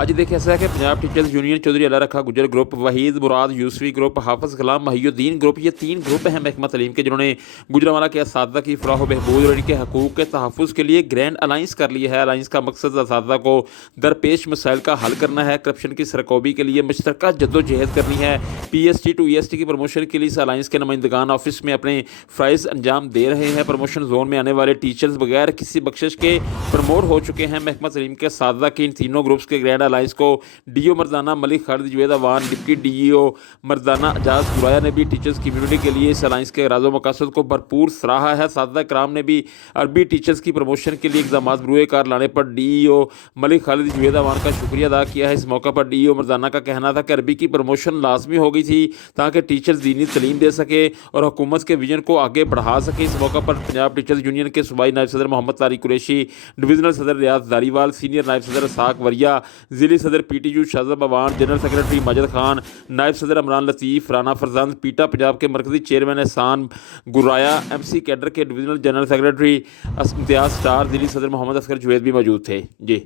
ਅੱਜ देखिए ऐसा है कि पंजाब टीचर्स यूनियन चौधरी अला रखा गुजर ग्रुप, वहीद मुराद यूसफी ग्रुप, हाफिज़ कलाम महियुद्दीन ग्रुप, ये 3 ग्रुप हैं महकमा तलीम के, जिन्होंने गुजरांवाला के असातिज़ा की फ़लाह व बहबूद और इनके हकूक़ के तहफ़्फ़ुज़ के लिए ग्रैंड अलाइंस कर लिया है। अलाइंस का मकसद असातिज़ा को दरपेश मसाइल का हल करना है, करप्शन की सरकोबी के लिए मुश्तरका जद्दोजहद करनी है। PST टू EST की प्रमोशन के लिए इस अलाइंस के नुमाइंदगान ऑफिस में अपने फ़राइज़ अंजाम दे रहे हैं। प्रमोशन जोन में आने वाले टीचर्स बगैर किसी बख्शिश के प्रमोट हो चुके हैं। महकमा तलीम के असातिज़ा की इन तीनों ग्रुप्स के ग्रैंड अलाइंस को DO मर्दाना मलिक खालिद जुवैद अवान, डिप्टी DEO मर्दाना एजाज गुराया ने भी टीचर्स कम्यूनिटी के लिए इस अलाइंस के राज़ो मकासद को भरपूर सराहा है। सादा कराम ने भी अरबी टीचर्स की प्रमोशन के लिए इक़दाम बरूए कार लाने पर DEO मलिक खालिद जुवैद अवान का शुक्रिया अदा किया है। इस मौका पर DEO मर्दाना का कहना था कि अरबी की प्रमोशन लाजमी हो गई थी ताकि टीचर्स दीनी तलीम दे सके और हुकूमत के विजन को आगे बढ़ा सके। इस मौका पर पंजाब टीचर्स यूनियन के सूबाई नायब सदर मोहम्मद तारिक कुरैशी, डिवीजनल सदर रियाज धारीवाल, सीनियर नायब सदर साक वरिया, ज़िली सदर PTU Shahzeb Awan, general secretary Majid Khan, नायब सदर अमरान लतीफ़, राना फरजंद, पीटा पंजाब के मरकज़ी चेयरमैन एहसान गुराया, MC कैडर के डिवीजनल जनरल सेक्रेटरी इम्तियाज़ स्टार, ज़िली सदर मोहम्मद असगर जुवैद भी मौजूद थे। जी।